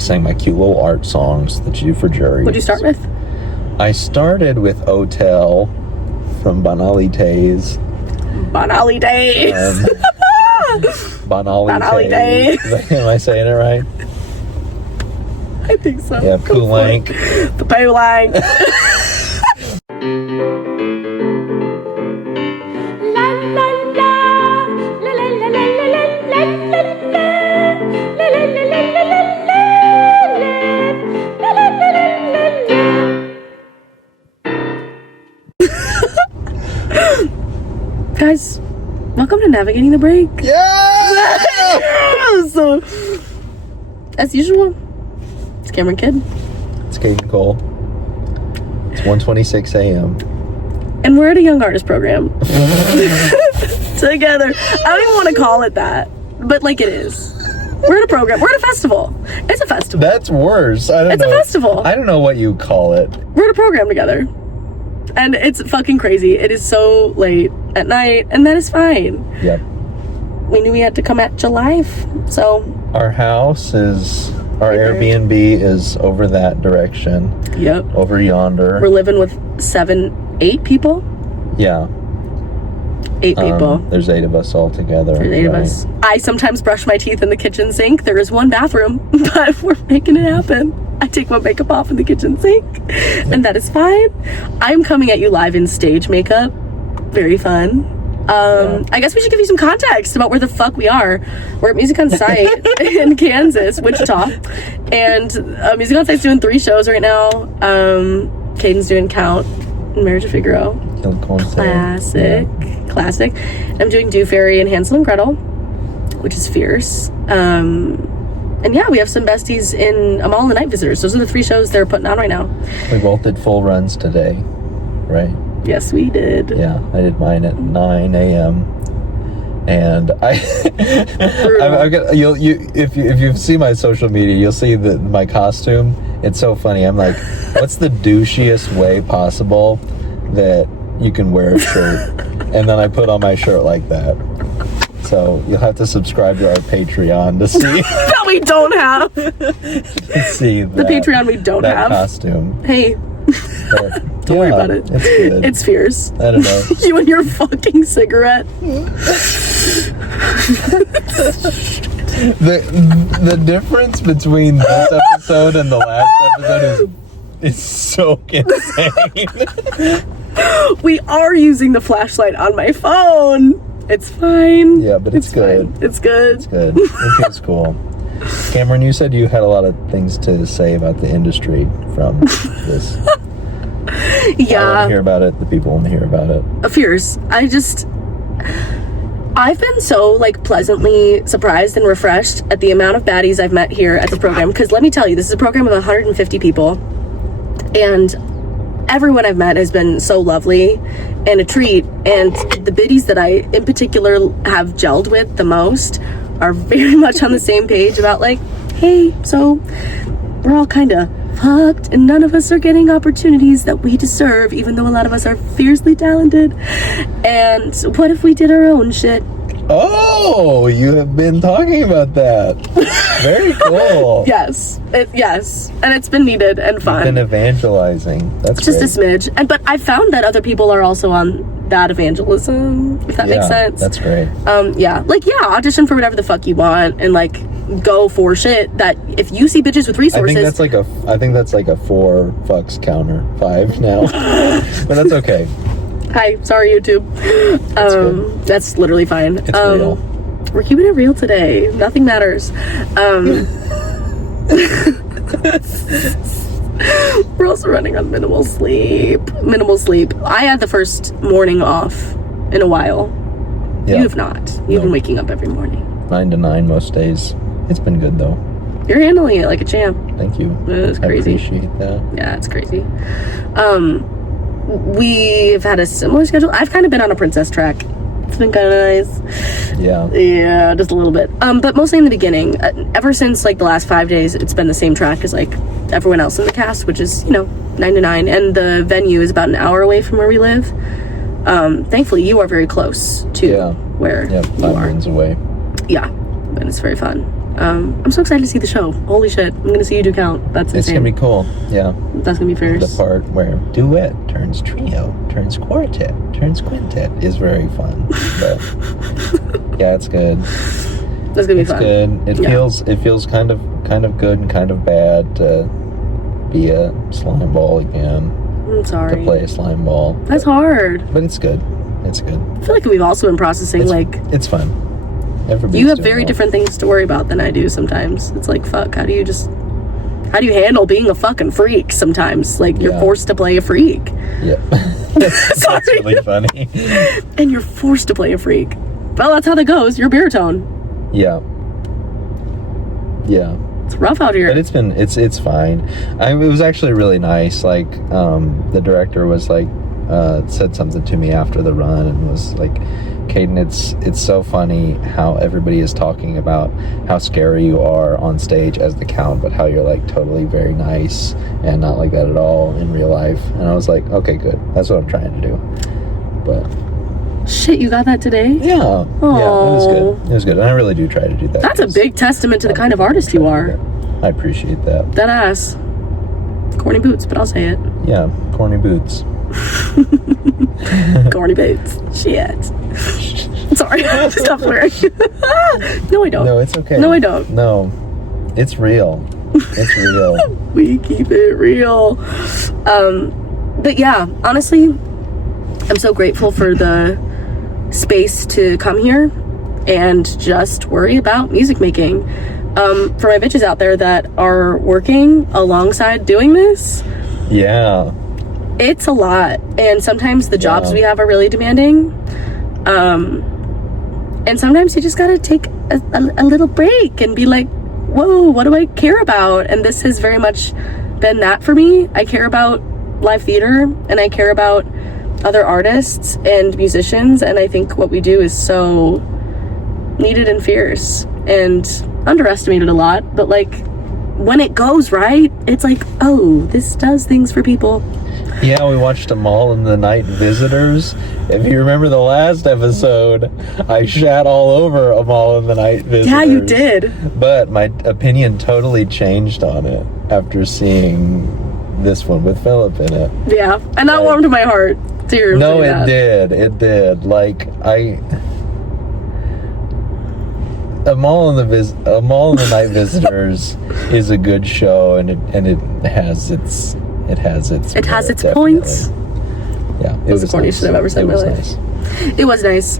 sang my cute little art songs that you do for juries. What'd you start with? I started with Hotel from Banali Days. Banali Days. Banali Days. Am I saying it right? I think so. Yeah, Poulenc. The Poulenc. Guys, welcome to Navigating the Break. Yeah! So, as usual, it's Cameron Kidd. It's Caden Cole. It's 1:26 a.m. And we're at a Young Artist program. Together. I don't even want to call it that, but like it is. We're at a program. We're at a festival. It's a festival. That's worse. It's a festival. I don't know what you call it. We're at a program together. And it's fucking crazy. It is so late at night, and that is fine. Yep. We knew we had to come at July, so... Our house is... Our Air B&B is over that direction. Yep. Over yonder. We're living with 8 people? Yeah. 8 people. There's 8 of us all together. There's 8 of us. I sometimes brush my teeth in the kitchen sink. There is one bathroom, but we're making it happen. I take my makeup off in the kitchen sink, and that is fine. I'm coming at you live in stage makeup. Very fun. I guess we should give you some context about where the fuck we are. We're at Music on Site in Kansas, Wichita. And Music on Site's doing 3 shows right now. Caden's doing Count and Marriage of Figaro. Classic. Yeah. Classic. I'm doing Do Fairy and Hansel and Gretel, which is fierce. And yeah, we have some besties in Amal and the Night Visitors. Those are the 3 shows they're putting on right now. We both did full runs today, right? Yes, we did. Yeah, I did mine at 9 a.m. And if you see my social media, you'll see my costume. It's so funny. I'm like, what's the douchiest way possible that you can wear a shirt? And then I put on my shirt like that. So you'll have to subscribe to our Patreon to see that we don't have. To see the Patreon we don't that have. Costume. Hey. Don't worry about it. It's good. It's fierce. I don't know. You and your fucking cigarette. The difference between this episode and the last episode is so insane. We are using the flashlight on my phone. It's fine. Yeah, but it's good. Fine. It's good. It's good. It feels cool. Cameron, you said you had a lot of things to say about the industry from this. Yeah. I want to hear about it. The people want to hear about it. Fierce. I've been so pleasantly surprised and refreshed at the amount of baddies I've met here at the program. Because let me tell you, this is a program of 150 people. And everyone I've met has been so lovely and a treat. And the biddies that I, in particular, have gelled with the most are very much on the same page about hey, so we're all kind of fucked and none of us are getting opportunities that we deserve, even though a lot of us are fiercely talented. And what if we did our own shit? Oh, you have been talking about that. Very cool. Yes. Yes. And it's been needed and fun. You've been evangelizing. That's just great. A smidge. But I found that other people are also on that evangelism, if that makes sense. That's great. Audition for whatever the fuck you want and go for shit that if you see bitches with resources. I think that's like a 4 fucks counter. 5 now. But that's okay. Hi, sorry YouTube. That's literally fine. It's real. We're keeping it real today. Nothing matters. We're also running on minimal sleep. I had the first morning off in a while. Yeah. You have not. You've been waking up every morning. 9 to 9 most days. It's been good though. You're handling it like a champ. Thank you. It's crazy. I appreciate that. Yeah, it's crazy. We've had a similar schedule. I've kind of been on a princess track. It's been kind of nice. Yeah, just a little bit. But mostly in the beginning. Ever since the last 5 days, it's been the same track as everyone else in the cast, which is 9 to 9, and the venue is about an hour away from where we live. Thankfully, you are very close to where you 5 are. minutes away. Yeah, and it's very fun. I'm so excited to see the show. Holy shit, I'm gonna see you do count. That's insane. It's gonna be cool. Yeah. That's gonna be fierce. The part where duet turns trio, turns quartet, turns quintet is very fun. But yeah, it's good. That's gonna be fun. It's good. It feels kind of good and kind of bad to be a slime ball again. I'm sorry. To play a slime ball. That's hard. But it's good. It's good. I feel like we've also been processing it's fun. You have very different things to worry about than I do sometimes. It's like, fuck, how do you handle being a fucking freak sometimes? Like, you're forced to play a freak. Yeah. That's really funny. And you're forced to play a freak. Well, that's how that goes. You're a baritone. Yeah. Yeah. It's rough out here. But it's fine. It was actually really nice. Like, the director was like, said something to me after the run and was like, Caden, it's so funny how everybody is talking about how scary you are on stage as the Count, but how you're like totally very nice and not like that at all in real life. And I was like, okay, good. That's what I'm trying to do. But shit, you got that today? Yeah. Aww. Yeah, it was good. It was good. And I really do try to do that. That's a big testament to the kind of artist you are. I appreciate that. That ass. Corny boots, but I'll say it. Yeah, corny boots. Corny boots. Shit. Sorry, stop swearing. No, I don't. No, it's okay. No, I don't. No, it's real. It's real. We keep it real. But yeah, honestly, I'm so grateful for the space to come here and just worry about music making. For my bitches out there that are working alongside doing this, yeah, it's a lot. And sometimes the jobs we have are really demanding. And sometimes you just gotta take a little break and be like, whoa, what do I care about? And this has very much been that for me. I care about live theater and I care about other artists and musicians, and I think what we do is so needed and fierce and underestimated a lot, but like when it goes right, it's like, oh, this does things for people. Yeah, we watched them all in the Night Visitors. If you remember the last episode, I shat all over them all in the Night Visitors. Yeah, you did. But my opinion totally changed on it after seeing this one with Philip in it. Yeah, and that warmed my heart to hear him say that. It did. Like, A Mall in the Night Visitors is a good show, and it has its points. Yeah, it was the corniest shit I've ever said in my life. It was nice.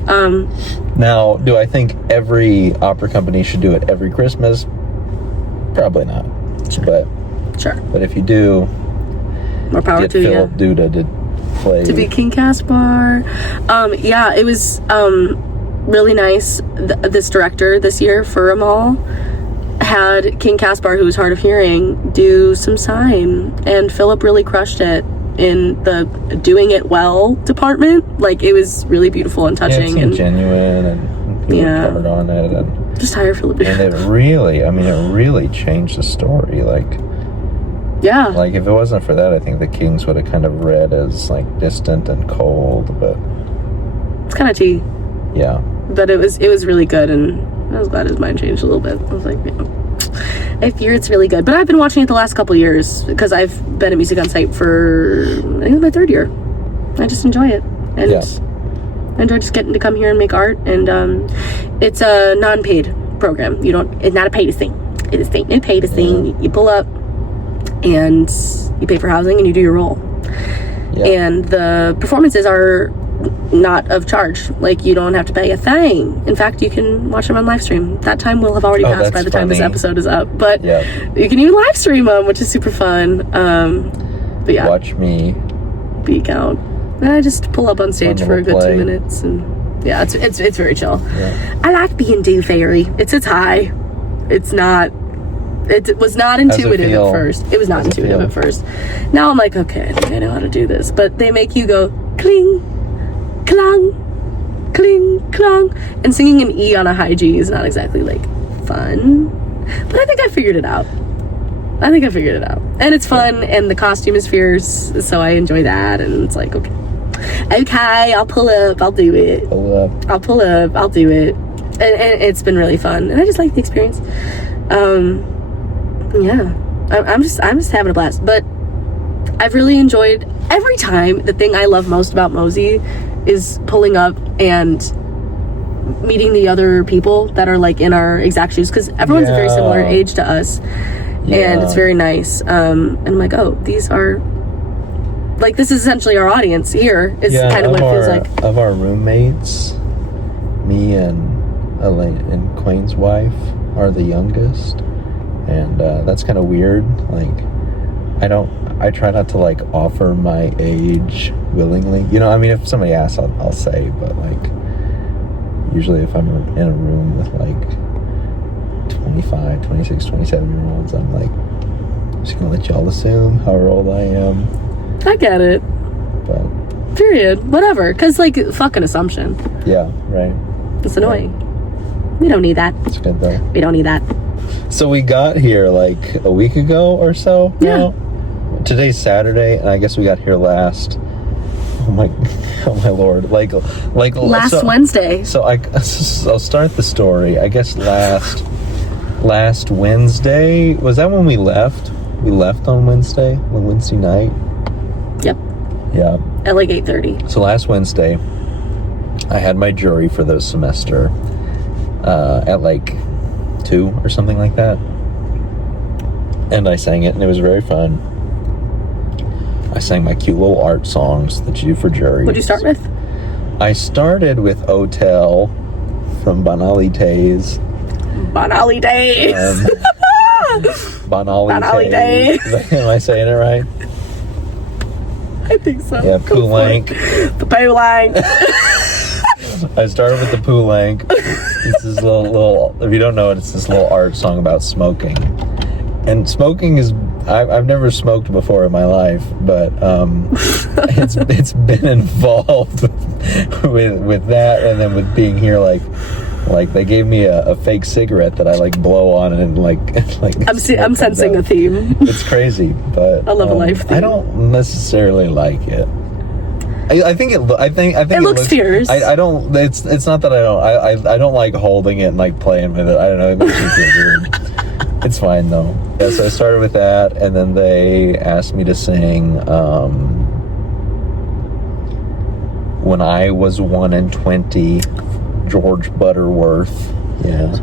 Now, do I think every opera company should do it every Christmas? Probably not. Sure. But if you do, more power get to Philip you. Duda to play. To be King Caspar. Yeah, it was really nice. This director this year for Amal had King Caspar, who was hard of hearing, do some sign, and Philip really crushed it in the doing it well department. Like, it was really beautiful and touching, and and genuine, and people covered on it, and just hire Philip. And it really changed the story. Like, like if it wasn't for that, I think the Kings would have kind of read as like distant and cold, but it's kind of tea. Yeah, but it was really good, and I was glad his mind changed a little bit. I was like, I fear it's really good. But I've been watching it the last couple years because I've been at Music on Site for, I think it's my 3rd year. I just enjoy it. And I enjoy just getting to come here and make art. And it's a non-paid program. It's not a paid thing. It is a paid thing. You pull up and you pay for housing and you do your role. Yeah. And the performances are not of charge. Like, you don't have to pay a thing. In fact, you can watch them on live stream. That time will have already passed by the time this episode is up, but you can even live stream them, which is super fun. But yeah, watch me be Count, and I just pull up on stage for a good 2 minutes, and it's very chill. I like being Do Fairy. It's high. It was not intuitive at first. It was not intuitive at first. Now I'm like, okay, I think I know how to do this, but they make you go cling, clang, cling, clang, and singing an E on a high G is not exactly like fun, but I think I figured it out. And it's fun, and the costume is fierce, so I enjoy that. And it's like, okay, I'll pull up, I'll do it. I'll pull up, I'll do it, and it's been really fun, and I just like the experience. Yeah, I'm just having a blast. But I've really enjoyed every time. The thing I love most about Mosey is pulling up and meeting the other people that are like in our exact shoes, because everyone's a very similar age to us, and it's very nice. And I'm like, oh, these are like, this is essentially our audience here. It's kind of what it feels like. Of our roommates, me and Elaine and Quane's wife are the youngest, and that's kind of weird. Like, I try not to like offer my age willingly. You know, I mean, if somebody asks, I'll say, but like, usually if I'm in a room with like 25, 26, 27-year-olds, I'm like, I'm just gonna let y'all assume however old I am. I get it. But period. Whatever. Because, like, fucking assumption. yeah, right. It's annoying. We don't need that. It's good though. We don't need that. So we got here like a week ago or so. Yeah. Now. Today's Saturday, and I guess we got here last. Oh my lord! Like last Wednesday. So I'll start the story. I guess last Wednesday, was that when we left? We left on Wednesday night. Yep. Yeah. At like 8:30. So last Wednesday, I had my jury for the semester at like 2 or something like that, and I sang it, and it was very fun. I sang my cute little art songs that you do for juries. What'd you start with? I started with Hotel from Banali Days. Banali Days. Banali Days. Am I saying it right? I think so. Yeah, Poulenc. The Poulenc. I started with the Poulenc. It's this little, if you don't know it, it's this little art song about smoking. And smoking is, I've never smoked before in my life, but it's been involved with that, and then with being here, like they gave me a fake cigarette that I like blow on, and like I'm sensing a theme. It's crazy, but I love a life theme. I don't necessarily like it. I think it looks fierce. I don't. It's not that I don't. I don't like holding it and like playing with it. I don't know. It makes me feel weird. It's fine though. Yeah, so I started with that, and then they asked me to sing "When I Was 1 and 20," George Butterworth. Yeah.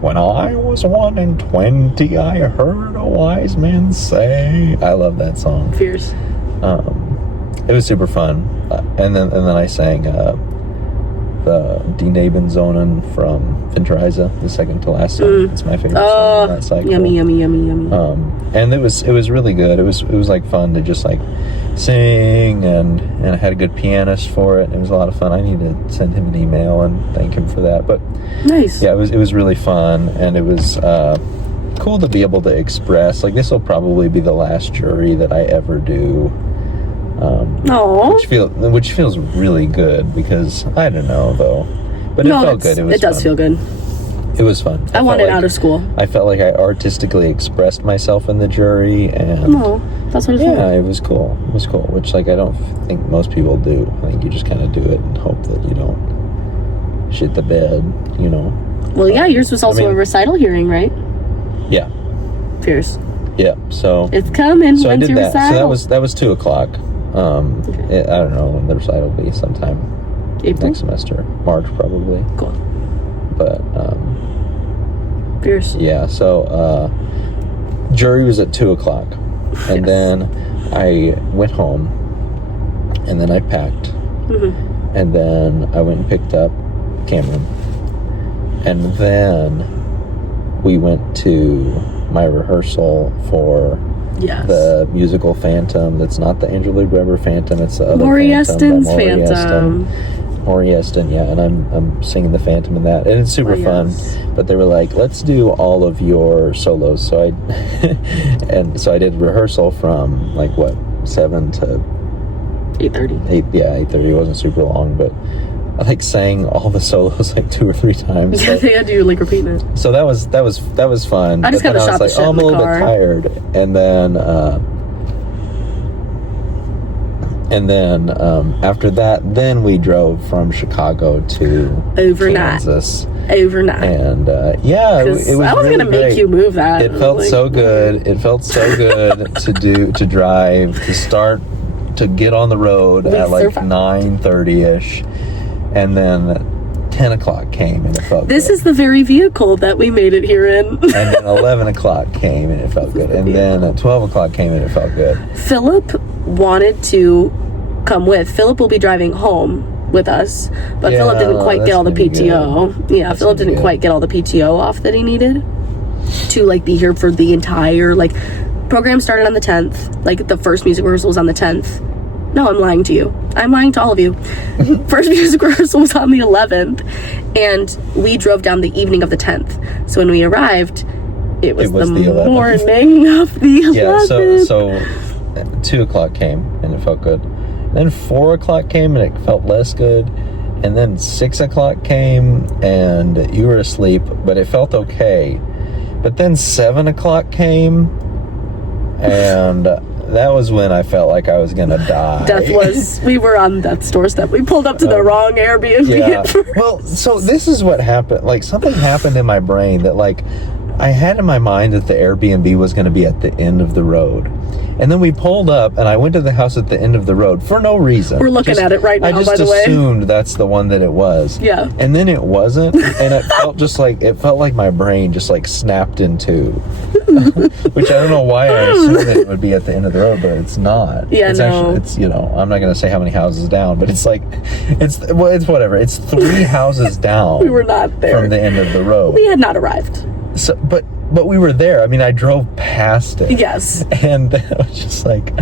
When I was 1 and 20, I heard a wise man say. I love that song. Fierce. It was super fun, and then I sang the Die Nebenzonen from Winterreise, the second to last song. It's my favorite song in that cycle. Yummy. And it was really good. It was like fun to just like sing, and I had a good pianist for it. It was a lot of fun. I need to send him an email and thank him for that. But nice. Yeah, it was really fun, and it was cool to be able to express. Like, this will probably be the last jury that I ever do. Which feels really good, because I don't know though, but it felt good. It does feel good. It was fun. I want it out of school. I felt like I artistically expressed myself in the jury, and that's what it's for. Yeah, it was cool. It was cool, which like I don't think most people do. I think you just kind of do it and hope that you don't shit the bed, you know. Well, yeah, yours was also a recital hearing, right? Yeah. Fierce. Yeah. So it's coming. So I did that. Recital? So that was 2:00. I don't know when the recital will be. Sometime April? Next semester, March probably. Cool. But fierce. Yeah. So jury was at 2:00, and then I went home, and then I packed, and then I went and picked up Cameron, and then we went to my rehearsrsal for the musical Phantom. That's not the Andrew Lloyd Webber Phantom. It's the other Eston's Phantom. Maury Eston, yeah, and I'm singing the Phantom in that, and it's super fun. But they were like, let's do all of your solos. So I I did rehearsal from like 7 to 8:30. 8:30. It wasn't super long, but I like sang all the solos like 2 or 3 times. Yeah, they had to like repeating it. So that was fun. I just got to shot the shit I'm a little bit tired, and then after that, then we drove from Chicago to overnight. Kansas. overnight. And yeah, it was. I was really gonna make great. you move that. It felt so good. It felt so good to drive, to start, to get on the road at like 9:30ish, and then 10 o'clock came and it felt good. This is the very vehicle that we made it here in. And then 11 o'clock came and it felt good. And then 12 o'clock came and it felt good. Philip wanted to come with. Philip will be driving home with us, but Yeah, Philip didn't quite get all the that's gonna be PTO. Yeah, That's Philip gonna be didn't quite get all the PTO off that he needed to like be here for the entire program started on the 10th. Like the first music rehearsal was on the 10th. No, I'm lying to you. I'm lying to all of you. First music rehearsal was on the 11th, and we drove down the evening of the 10th. So when we arrived, it was the 11th. morning of the 11th. Yeah, so 2 o'clock came and it felt good. Then 4 o'clock came and it felt less good. And then 6 o'clock came and you were asleep, but it felt okay. But then 7 o'clock came and that was when I felt like I was gonna die. We were on death's doorstep. We pulled up to the wrong Airbnb. Yeah. Well, so this is what happened. Like, something happened in my brain that, like, I had in my mind that the Airbnb was going to be at the end of the road. And then we pulled up, and I went to the house at the end of the road for no reason. We're looking at it right now, by the way. I just assumed that's the one that it was. Yeah. And then it wasn't, and it felt like my brain just, like, snapped in two. Which I don't know why I assumed it would be at the end of the road, but it's not. Yeah, it's no. Actually, I'm not going to say how many houses down, but it's like, it's whatever. It's 3 houses down. We were not there. From the end of the road. We had not arrived. So, but we were there. I mean, I drove past it. Yes. And I was just like,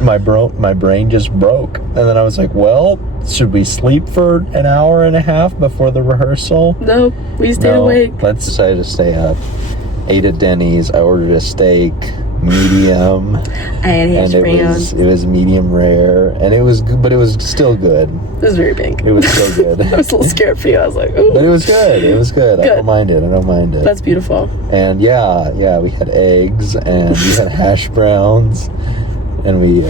my brain just broke. And then I was like, well, should we sleep for an hour and a half before the rehearsal? No, we stayed awake. Let's decide to stay up. Ate at Denny's. I ordered a steak, medium. I had hash browns. It was medium rare, and it was good, but it was still good. It was very big. It was so good. I was a little scared for you. I was like, ooh. But it was good. It was good. I don't mind it. That's beautiful. And yeah, we had eggs and we had hash browns, and we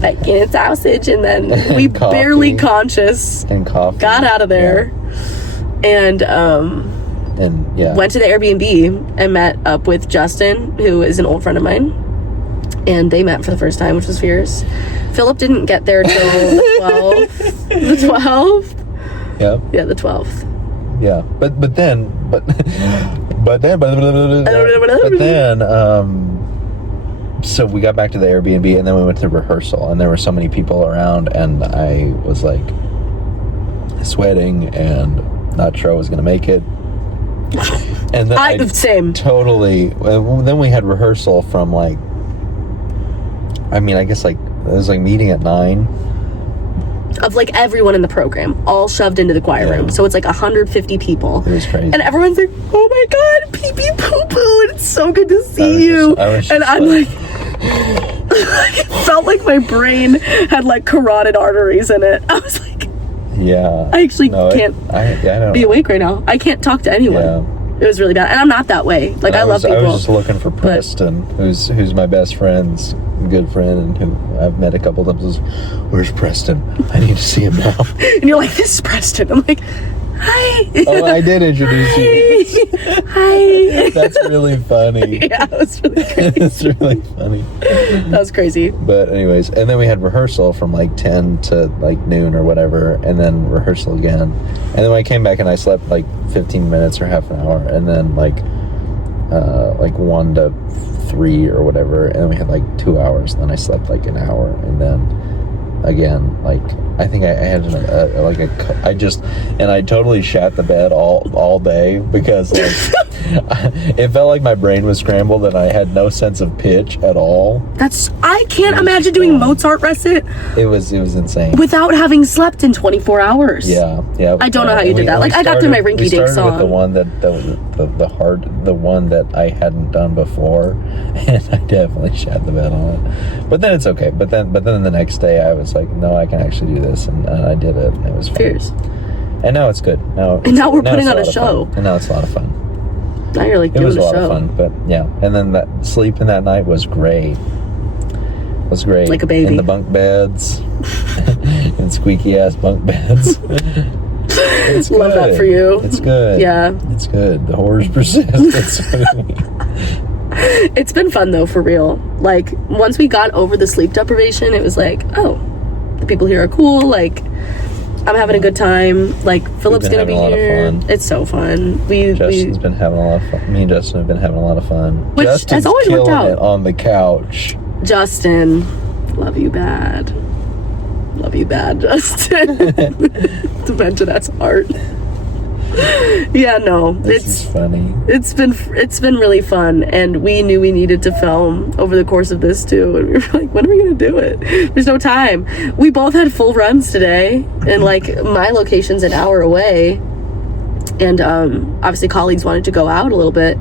bacon and sausage, and then we coffee. Barely conscious And coffee. got out of there, and yeah, went to the Airbnb and met up with Justin, who is an old friend of mine, and they met for the first time, which was fierce. Philip didn't get there till the 12th. The 12th? Yep. Yeah, the 12th. Yeah, but then, so we got back to the Airbnb, and then we went to rehearsal, and there were so many people around, and I was like sweating and not sure I was gonna make it. And then same. Totally. Then we had rehearsal from like, I mean, I guess like it was like meeting at 9. Of like everyone in the program, all shoved into the choir room. So it's like 150 people. It was crazy. And everyone's like, oh my god, pee pee poo poo, and it's so good to see you. And I'm like, it felt like my brain had like carotid arteries in it. I was like, yeah. I actually can't be awake right now. I can't talk to anyone. Yeah. It was really bad. And I'm not that way. Like, I love people. I was just looking for Preston, who's my best friend's good friend, and who I've met a couple of times. Where's Preston? I need to see him now. And you're like, this is Preston. I'm like, hi. Oh, I did introduce you. Hi. That's really funny. Yeah, it was really crazy. It's really funny. That was crazy. But anyways, and then we had rehearsal from like 10 to like noon or whatever, and then rehearsal again. And then when I came back and I slept like 15 minutes or half an hour, and then like 1 to 3 or whatever, and then we had like 2 hours, and then I slept like an hour, and then again, like I think I had I totally shat the bed all day, because like it felt like my brain was scrambled and I had no sense of pitch at all. I can't imagine doing Mozart recit. It was insane without having slept in 24 hours. Yeah. I don't know how you did that. Like, I got through my rinky dink song. With the one the one that I hadn't done before, and I definitely shat the bed on it. But then it's okay. But then the next day I was like, no, I can actually do this, and I did it. And it was fun. Fierce. And now it's good. Now we're putting on a show. And now it's a lot of fun. Now you're like doing a show. It was a lot of fun, but yeah. And then that sleeping that night was great. It was great. Like a baby. In the bunk beds. In squeaky ass bunk beds. It's Love good. that for you. It's good. Yeah. It's good. The horrors persist. It's been fun though, for real. Like, once we got over the sleep deprivation, it was like, oh, the people here are cool. Like, I'm having a good time. Like, Philip's gonna be here. It's so fun. Justin's been having a lot of fun. Me and Justin have been having a lot of fun. Which Justin's has always worked killing out. it on the couch. Justin, love you bad. Love you bad, Justin. To mention that's art. Yeah, no, This is funny. It's been really fun, and we knew we needed to film over the course of this too, and we were like, when are we gonna do it? There's no time. We both had full runs today, and like my location's an hour away, and obviously colleagues wanted to go out a little bit,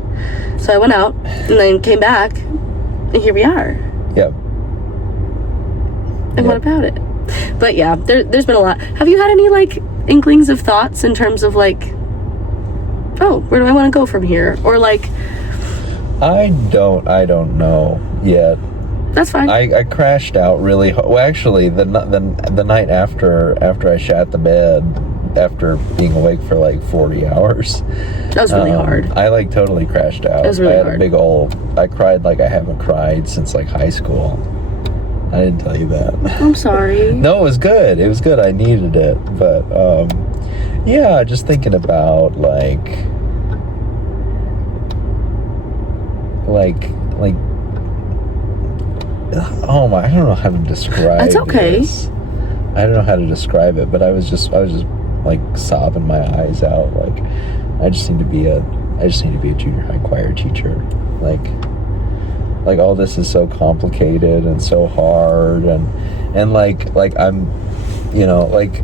so I went out and then came back, and here we are. Yep. And what about it? But yeah, there's been a lot. Have you had any like inklings of thoughts in terms of like, oh, where do I want to go from here? Or like, I don't know yet. that's fine. I crashed out really hard. Well, actually, the night after I shat the bed, after being awake for like 40 hours. That was really hard. I like totally crashed out. It was really I had hard. a big old, I cried like I haven't cried since like high school. I didn't tell you that. I'm sorry. No, it was good. It was good. I needed it. But, yeah, just thinking about, like, oh my, I don't know how to describe That's okay. this. I don't know how to describe it, but I was just, like, sobbing my eyes out. Like, I just need to be a junior high choir teacher. Like all this is so complicated and so hard, and like I'm, you know, like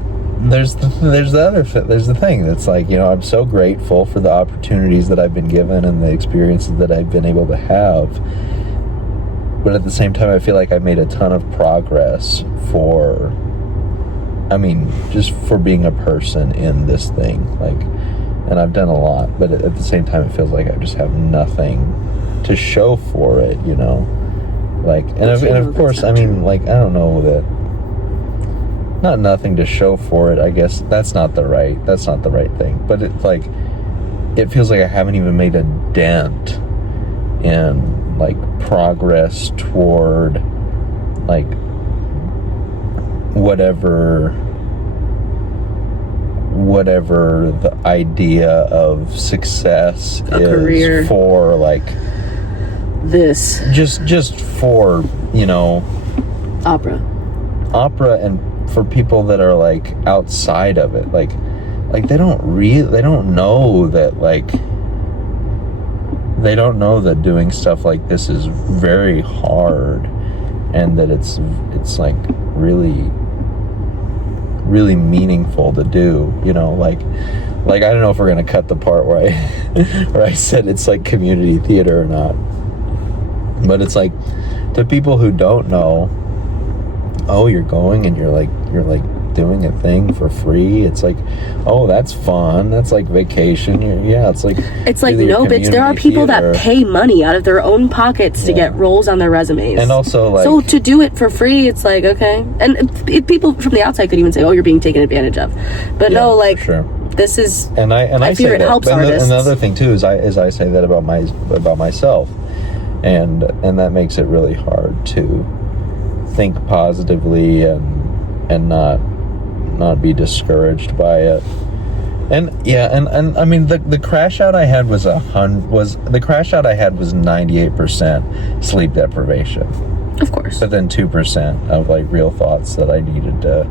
there's the thing that's like, you know, I'm so grateful for the opportunities that I've been given and the experiences that I've been able to have, but at the same time I feel like I made a ton of progress just for being a person in this thing, like, and I've done a lot, but at the same time it feels like I just have nothing to show for it, you know, like, and of course, I mean, like, I don't know that, not nothing to show for it, I guess that's not the right thing, but it's like, it feels like I haven't even made a dent in, like, progress toward, like, whatever the idea of success is career. For, like, This just for, you know, opera, and for people that are like outside of it, like they don't know that, like, they don't know that doing stuff like this is very hard, and that it's like really meaningful to do, you know, like I don't know if we're gonna cut the part where I said it's like community theater or not. But it's like, to people who don't know, oh, you're going and you're like doing a thing for free. It's like, oh, that's fun. That's like vacation. It's like no, bitch. There are people that pay money out of their own pockets to get roles on their resumes. And also, like, so to do it for free, it's like, okay. And people from the outside could even say, oh, you're being taken advantage of. But no, like, sure. This is, and I feel say it that. helps But artists. another thing too is I say that about myself. And that makes it really hard to think positively and not be discouraged by it. And yeah, and I mean the crash out I had was 98% sleep deprivation. of course, But then 2% of like real thoughts that I needed to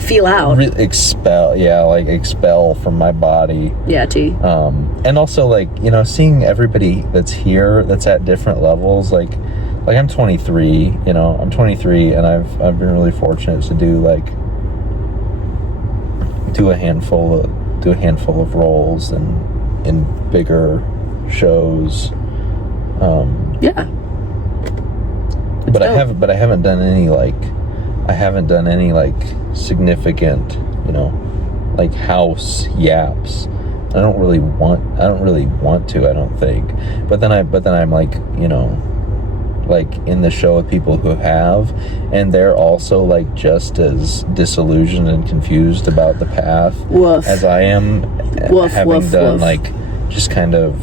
feel out, expel from my body. Yeah, T. And also, like, you know, seeing everybody that's here, that's at different levels, like I'm 23, you know, and I've been really fortunate to do a handful of roles and in bigger shows. Yeah. But I haven't done any significant, you know, like house yaps. I don't really want to, I don't think. But then I'm like, you know, like in the show with people who have, and they're also like just as disillusioned and confused about the path Woof. as I am, Woof, having woof, done woof. like just kind of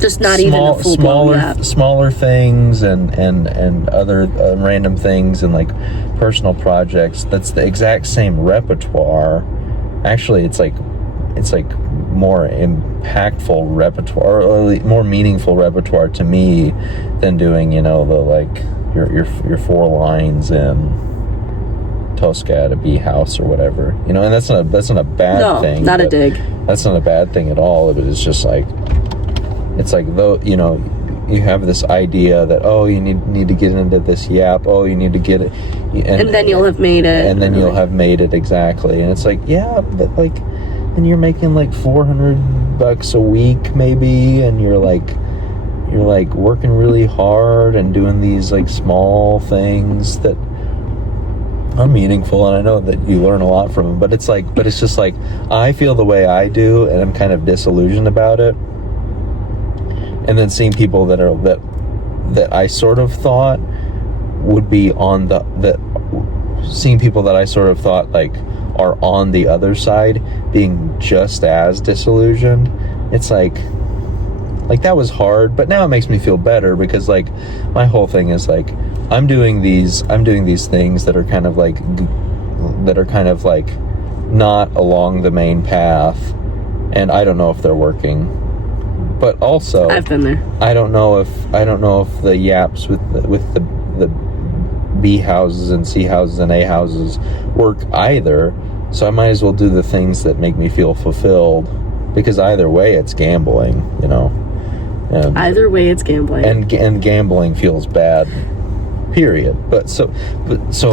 just not even a full-blown smaller things and other random things and like personal projects. That's the exact same repertoire. Actually, it's like more impactful repertoire, or more meaningful repertoire to me than doing, the like your 4 lines in Tosca at a bee house or whatever, and that's not a bad thing. Not a dig. That's not a bad thing at all. But it's just like, it's like, though, you have this idea that, oh, you need to get into this yap, oh, you need to get it, and then you'll have made it, and then you'll have made it, exactly. And it's like, yeah, but like, and you're making like $400 a week maybe, and you're like working really hard and doing these like small things that are meaningful, and I know that you learn a lot from them, but it's just like, I feel the way I do, and I'm kind of disillusioned about it. And then seeing people that I sort of thought would be seeing people that I sort of thought like are on the other side being just as disillusioned, it's like that was hard, but now it makes me feel better, because like my whole thing is like, I'm doing these things that are kind of like not along the main path, and I don't know if they're working. But also, I've been there. I don't know if the yaps with the B houses and C houses and A houses work either. So I might as well do the things that make me feel fulfilled, because either way it's gambling, And either way it's gambling. And gambling feels bad. Period. But so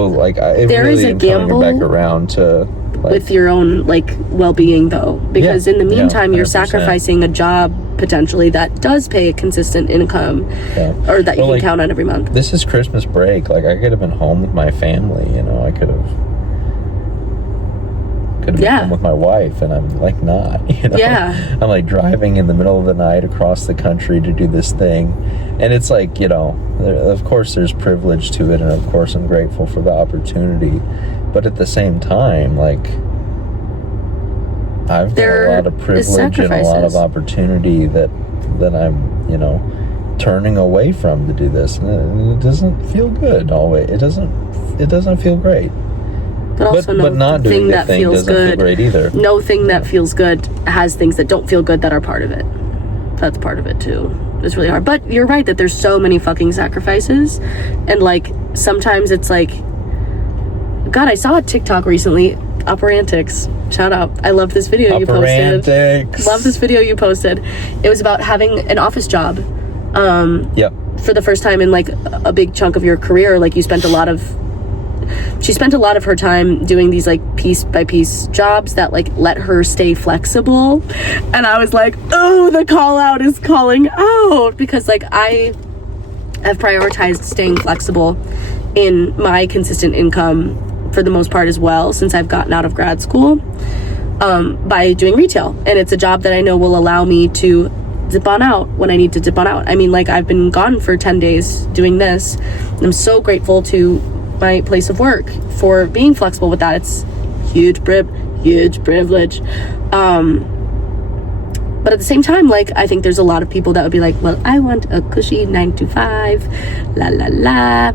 like, I there really is a am gamble coming back around to like, with your own like well-being though, because in the meantime you're 100%. sacrificing a job potentially that does pay a consistent income, or that you can count on every month. This is Christmas break. Like, I could have been home with my family, I could have been home with my wife, and I'm like not, I'm like driving in the middle of the night across the country to do this thing, and it's like, of course there's privilege to it, and of course I'm grateful for the opportunity, but at the same time, like, I've got a lot of privilege and a lot of opportunity that I'm turning away from to do this, and it doesn't feel good always. It doesn't feel great. But also, but not doing the thing doesn't feel great either. No thing that feels good has things that don't feel good that are part of it. That's part of it too. It's really hard. But you're right that there's so many fucking sacrifices, and like sometimes it's like, God, I saw a TikTok recently. Upper Antics. Shout out. I love this video you posted. Antics. Love this video you posted. It was about having an office job. For the first time in like a big chunk of your career. Like she spent a lot of her time doing these like piece by piece jobs that like let her stay flexible. And I was like, oh, the call out is calling out, because like I have prioritized staying flexible in my consistent income for the most part as well, since I've gotten out of grad school, by doing retail. And it's a job that I know will allow me to dip on out when I need to dip on out. I mean, like, I've been gone for 10 days doing this, and I'm so grateful to my place of work for being flexible with that. It's huge privilege. But at the same time, like, I think there's a lot of people that would be like, well, I want a cushy 9 to 5, la la la.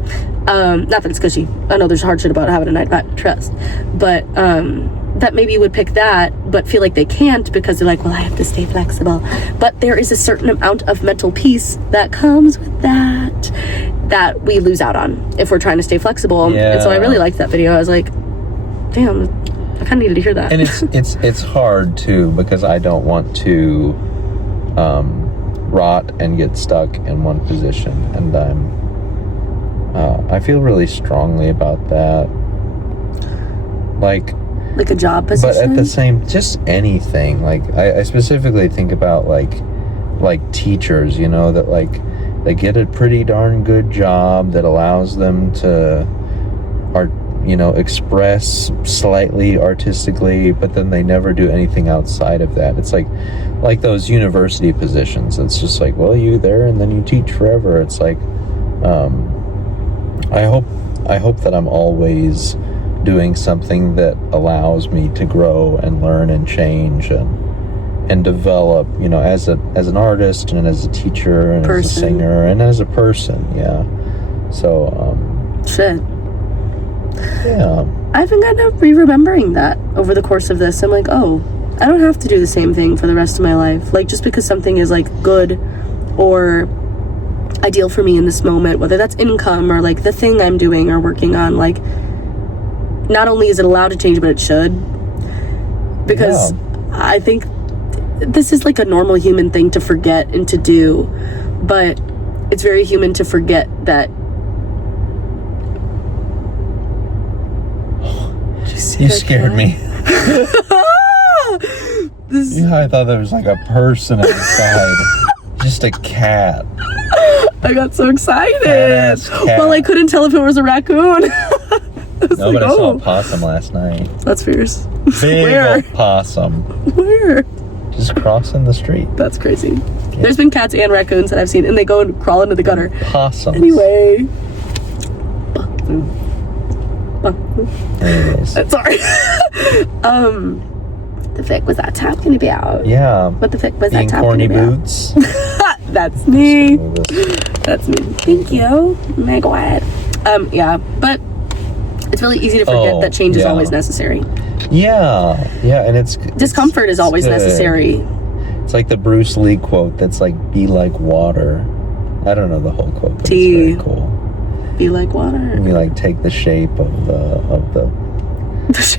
Not that it's cushy. I know there's hard shit about having a 9 to 5, trust. But that maybe would pick that, but feel like they can't because they're like, well, I have to stay flexible. But there is a certain amount of mental peace that comes with that we lose out on if we're trying to stay flexible. Yeah. And so I really liked that video. I was like, damn, I kind of needed to hear that. And it's hard too, because I don't want to rot and get stuck in one position, and I feel really strongly about that. Like a job position? But at the same, just anything. Like, I specifically think about like teachers, that like they get a pretty darn good job that allows them to express slightly artistically, but then they never do anything outside of that. It's like those university positions. It's just like, well, you there and then you teach forever. It's like, I hope that I'm always doing something that allows me to grow and learn and change and develop, as an artist and as a teacher and as a singer and as a person. Yeah. So, shit. Yeah. I've been kind of re-remembering that over the course of this. I'm like, oh, I don't have to do the same thing for the rest of my life. Like, just because something is like good or ideal for me in this moment, whether that's income or like the thing I'm doing or working on, like, not only is it allowed to change, but it should. Because I think this is like a normal human thing to forget and to do, but it's very human to forget that. You scared me. I thought there was like a person outside. Just a cat. I got so excited. Cat. Well, I couldn't tell if it was a raccoon. No, but I saw a possum last night. That's fierce. Big Where? old possum. Where? Just crossing the street. That's crazy. Yeah. There's been cats and raccoons that I've seen, and they go and crawl into the gutter. Possums. Anyway. Anyways. Sorry. The fuck was I talking about? Yeah. What the fuck was Being I talking corny about? boots. That's me. That's me. Thank you. Oh my God. Yeah, but it's really easy to forget that change is always necessary. Yeah, and discomfort is always necessary. It's like the Bruce Lee quote that's like, be like water. I don't know the whole quote, but it's very cool. Be like water. You like take the shape of the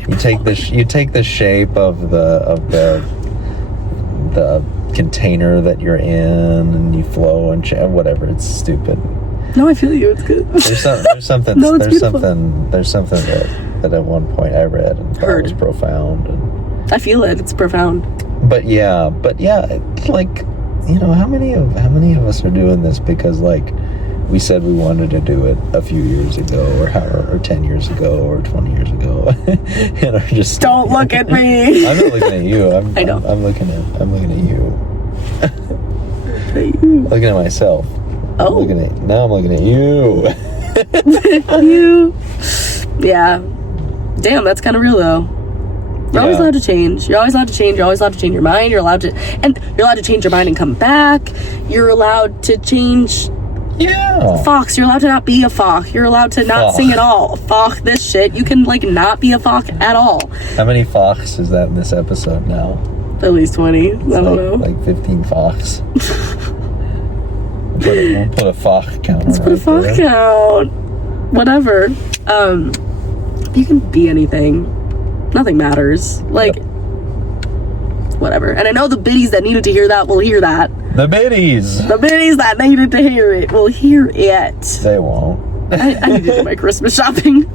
you take the shape of the container that you're in, and you flow and whatever. It's stupid. No, I feel you. It's good. There's something. No, there's something that at one point I read and thought was profound. And I feel it. It's profound. But yeah, like, how many of us are doing this because like we said we wanted to do it a few years ago, or 10 years ago, or 20 years ago, and are just don't look at me. I'm not looking at you. I know. I'm looking at you. Looking at myself. Oh. Now I'm looking at you. You. Yeah. Damn, that's kind of real though. You're always allowed to change. You're always allowed to change. You're always allowed to change your mind. You're allowed to change your mind and come back. You're allowed to change. Yeah. Fox. You're allowed to not be a fox. You're allowed to not sing at all. Fuck this shit. You can like not be a fox at all. How many fox is that in this episode now? At least 20. I don't know. Like 15 fox. We'll put a fox count. Let's put a fox count. Whatever. You can be anything. Nothing matters. Like, whatever. And I know the biddies that needed to hear that will hear that. The biddies. The biddies that needed to hear it will hear it. They won't. I need to do my Christmas shopping.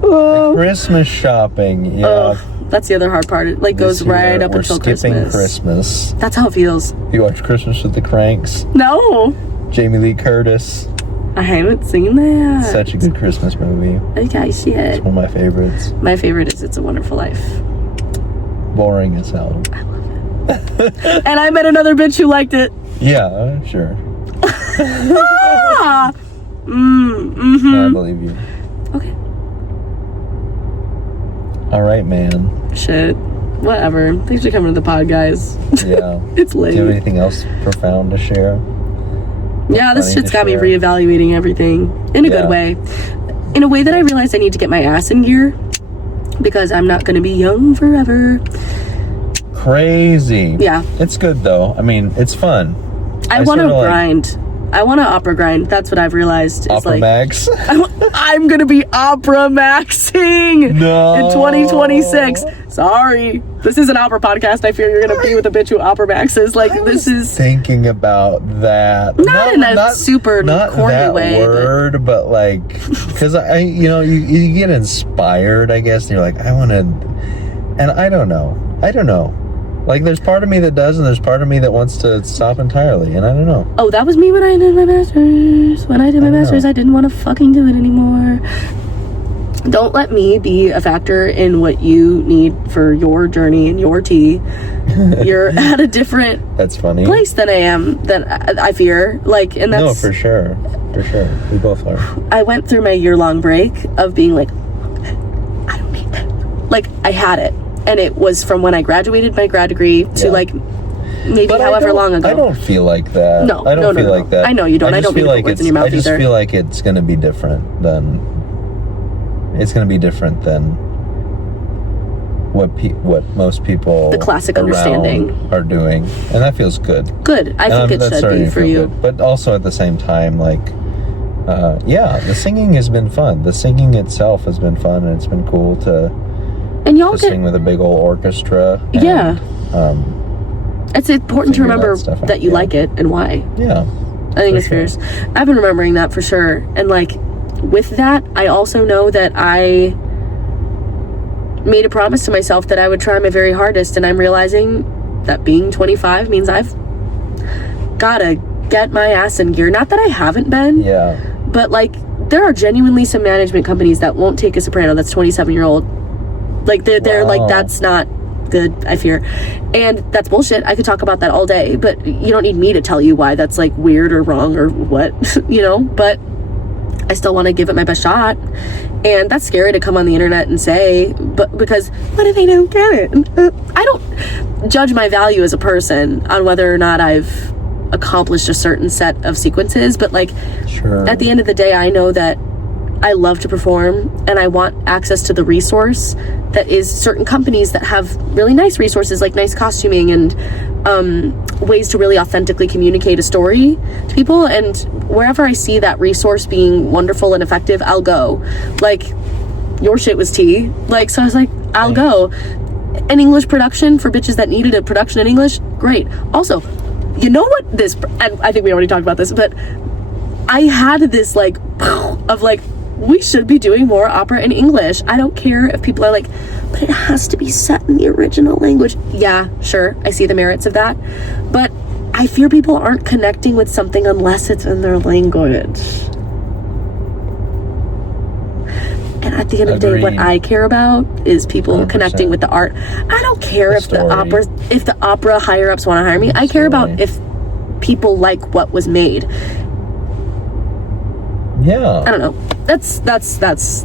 Christmas shopping, yeah. That's the other hard part. It like goes right up until Christmas. Christmas. That's how it feels. You watch Christmas with the Cranks? No. Jamie Lee Curtis. I haven't seen that. Such a good Christmas movie. Okay, shit. It's one of my favorites. My favorite is It's a Wonderful Life. Boring as hell. I love it. And I met another bitch who liked it. Yeah, sure. Mm-hmm. I believe you. Okay. All right, man. Shit. Whatever. Thanks for coming to the pod, guys. Yeah. It's late. Do you have anything else profound to share? Yeah, this shit's got me reevaluating everything in a good way. In a way that I realized I need to get my ass in gear because I'm not going to be young forever. Crazy. Yeah. It's good, though. I mean, it's fun. I want to grind. I want to opera grind. That's what I've realized. Opera max? I'm going to be opera maxing in 2026. Sorry. This is an opera podcast. I fear you're going to be with a bitch who opera maxes. Like, this is... thinking about that. Not in a super corny that way. Word, but like... Because, you get inspired, I guess, and you're like, I want to... And I don't know. Like, there's part of me that does, and there's part of me that wants to stop entirely, and I don't know. Oh, that was me when I did my master's. When I did my master's, I didn't want to fucking do it anymore. don't let me be a factor in what you need for your journey and your tea. You're at a different That's funny. place than I am, that I fear. Like, and that's... No, for sure. For sure. We both are. I went through my year-long break of being like, I don't need that. Like, I had it. And it was from when I graduated my grad degree to like maybe but however long ago. I don't feel like that. No, I don't feel like that. I know you don't. I don't feel mean to put words in your mouth I just either. feel like it's going to be different than what most people The classic around understanding are doing, and that feels good. Good. I think it that's should starting be to for feel you. good. But also at the same time, like, the singing has been fun. The singing itself has been fun, and it's been cool to sing with a big old orchestra. And, yeah. It's important to remember that you like it and why. Yeah. I think it's fierce. I've been remembering that for sure. And like with that, I also know that I made a promise to myself that I would try my very hardest, and I'm realizing that being 25 means I've gotta get my ass in gear. Not that I haven't been. Yeah. But like there are genuinely some management companies that won't take a soprano that's 27-year-old. Like they're like, that's not good, I fear. And that's bullshit. I could talk about that all day, but you don't need me to tell you why that's like weird or wrong or what, but I still want to give it my best shot. And that's scary to come on the internet and say, but because what if I don't get it? I don't judge my value as a person on whether or not I've accomplished a certain set of sequences, but like at the end of the day, I know that I love to perform, and I want access to the resource that is certain companies that have really nice resources, like nice costuming and ways to really authentically communicate a story to people. And wherever I see that resource being wonderful and effective, I'll go. Like, your shit was tea. Like, so I was like, I'll go. An English production for bitches that needed a production in English, great. Also, you know what and I think we already talked about this, but I had this like of like, we should be doing more opera in English. I don't care if people are like, but it has to be set in the original language. Yeah, sure, I see the merits of that. But I fear people aren't connecting with something unless it's in their language. And at the end of the day, what I care about is people 100%. Connecting with the art. I don't care if the opera higher ups want to hire me. I care about if people like what was made. Yeah. I don't know. That's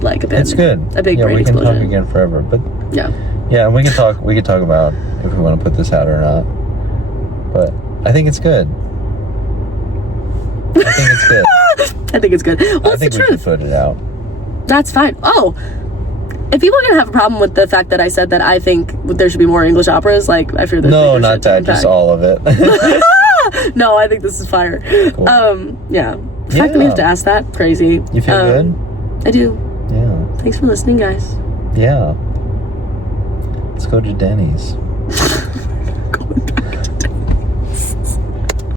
like a bit. It's good. A big brain we can explosion. talk again forever, but yeah. Yeah, we can talk about if we want to put this out or not. But I think it's good. I think it's good. I think it's good. Well, I think we should put it out. That's fine. Oh, if people are gonna have a problem with the fact that I said that I think there should be more English operas, like I fear that. No, not that. Just all of it. No, I think this is fire. Cool. Yeah. The fact that we have to ask that, crazy. You feel good? I do. Yeah. Thanks for listening, guys. Yeah. Let's go to Denny's.